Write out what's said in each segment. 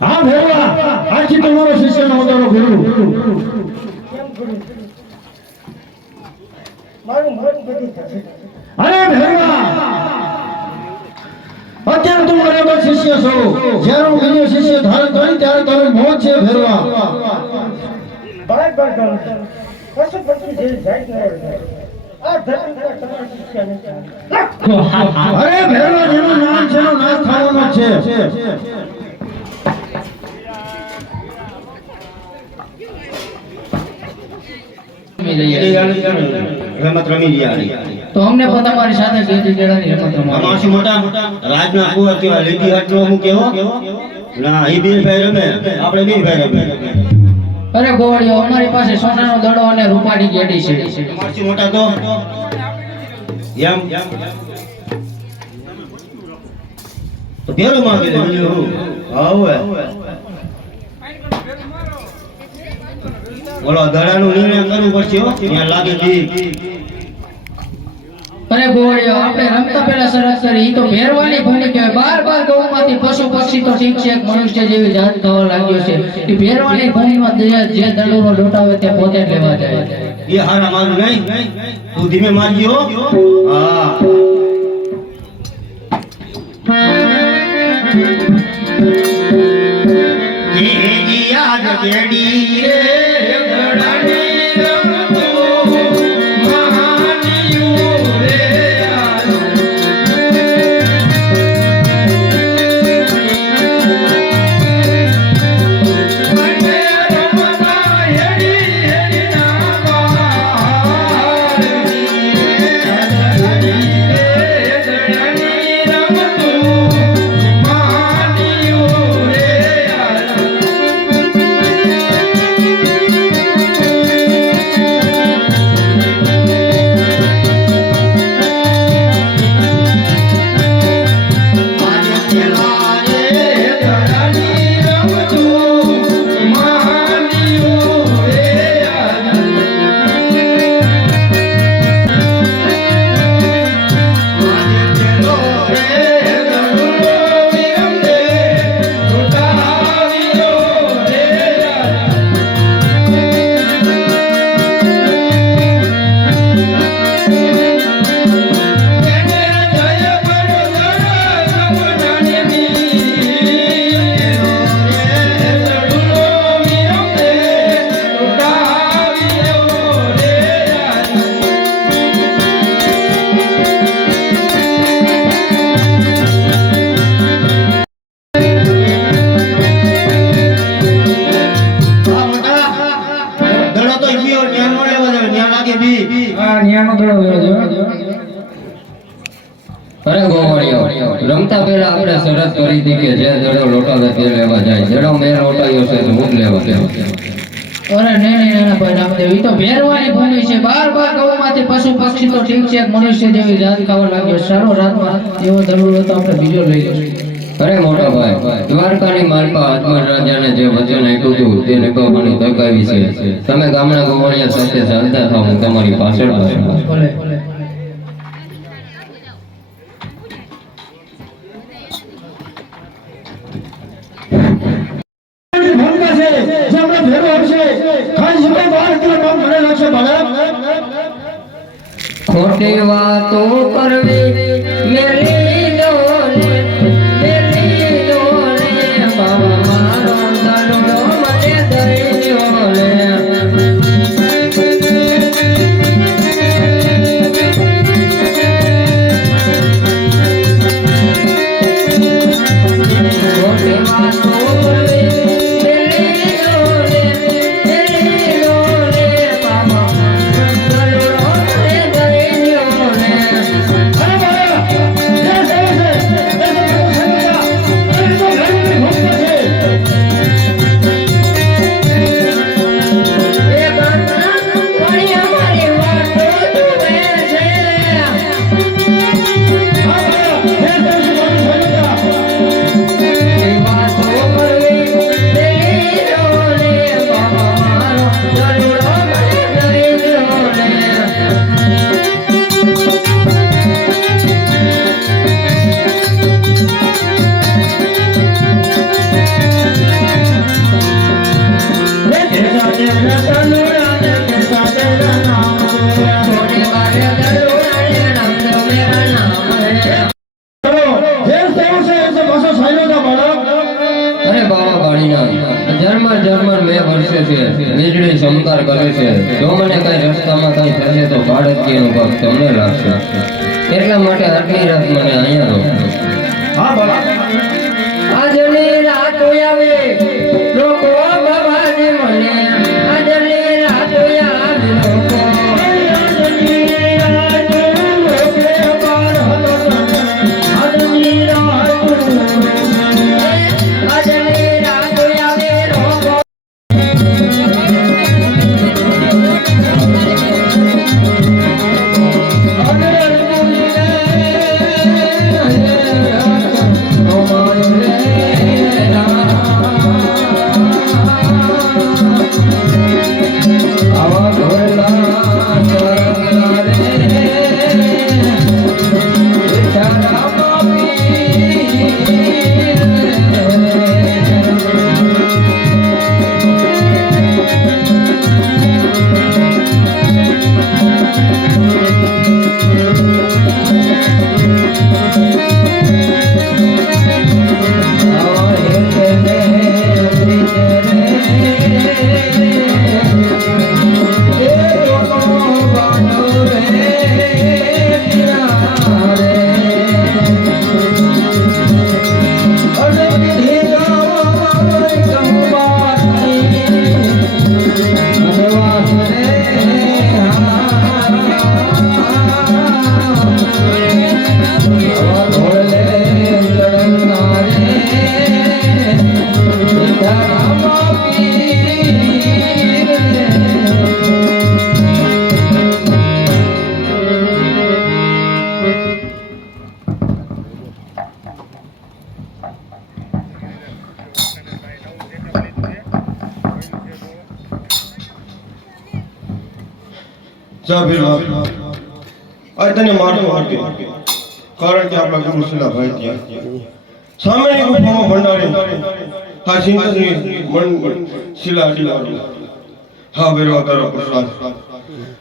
હા ભેરવા આખી તમારો શિષ્યનો વધારો ગુરુ મારું મન બધી થશે અરે ભેરવા અત્યારે તું બરાબર શિષ્ય છો જ્યારે હું બીજો શિષ્ય ધારણ કરી ત્યારે તારું મોત છે ભેરવા બાર કરું કશું પછી જે જાય આ ધરતી પર તમારા શિષ્ય નથી અરે ભેરવા જેનું નામ છે એનો નાશ થવાનો છે રમત રમી રહ્યા તો અમને પણ તમારી સાથે ગીતી કેળાની રમત રમવા માસી મોટા રાજના કુવા કેવા લીધી હાટલો હું કેવો ના એ બે ભાઈ રમે આપણે બે ભાઈ રમે અરે ગોવાળીઓ અમારી પાસે સોનાનો દડો અને રૂપાની ગેડી છે માસી મોટા તો એમ તો પેરો માંગે લે હું આવે બોલો દડાનું નિર્ણય કરવું પડશે હો ત્યાં લાગે દી અરે ગોવાળીઓ આપણે રમતા પહેલા શરત કરી ઈ તો ભેરવાની ભૂમિ કહેવાય બાર ગૌમાંથી પશુ પક્ષી તો ઠીક છે મનુષ્ય જેવી જાત થવા લાગ્યો છે ઈ ભેરવાની ભૂમિમાં જે દડોનો લોટાવે તે પોતે જ લેવા જાય એ હારા મારું નહીં તું ધીમે મારજી હો હા ये याद केडी रे दड़ानी रमतो महानियो रे मने रमता हेडी हेडी दड़ानी रमतो અરે ગોવાળીઓ રમતા પહેલા આપણે શરત કરી હતી કે જે દડો લોટાવે તે લેવા જાય દડો મેં લોટાયો છે તો હું લેવા અરે નહીં ભાઈ નામદેવ ઈ તો ભેરવાની ભૂમિ છે બાર ગૌમાંથી પશુ પક્ષી તો ઠીક છે મનુષ્ય જેવી જાત ખાવા લાગ્યો સારો રાતમાં એવો દડો તો આપણે બીજો લઈ લઈશું અરે મોટા ભાઈ દ્વારકાની માલપા આત્મા રાજાને જે વચન આપ્યું હતું તે નિભાવવાની તક આવી છે તમે ગામના ગોવાળિયા સાથે ચાલતા થાવ હું તમારી પાછળ ખોટી વાતો કરવી મેરી ડોલે બાબા મારો દડો મને દઈ ડોલે ખોટી વાતો કરવી મેરી ડોલે બાબા દડો મને દઈ ડોલે ઝરમર મેં વર્ષે છે વીજળી ચમકાર કરે છે જો મને કઈ રસ્તામાં કઈ થશે તો બાળકીનું ભાગ તમને લાગશે એટલા માટે આટલી રાત મને અહીંયા રોકો હા બાબા આજની રાત આવે લોકો બાબાજી મને આજની રાત આવે લોકો જા ભીરવા આ તને મારતો હતો કારણ કે આપણા ગુરુ શિલાભાઈ ત્યાં સામેની ગુફામાં ભંડારી હા સિંહની મન શિલા શિલા હા ભીરવા તારો પ્રસાદ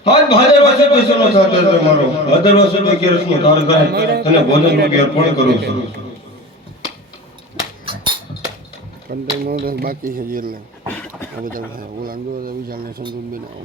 આજ ભાદરવા છે પેશનો સાથે છે મારો ભાદરવા છે તો કેરસનો તાર ગાય તને ભોજન રૂપે અર્પણ કરું છું કંટેનર બાકી છે એટલે હવે તમે ઓલાંડો વિચારને સંતુલ બનાવો